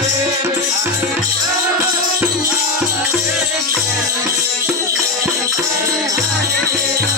Thank you.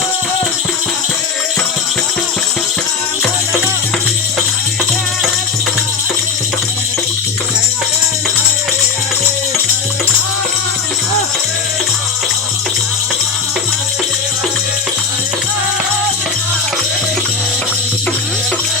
Yeah.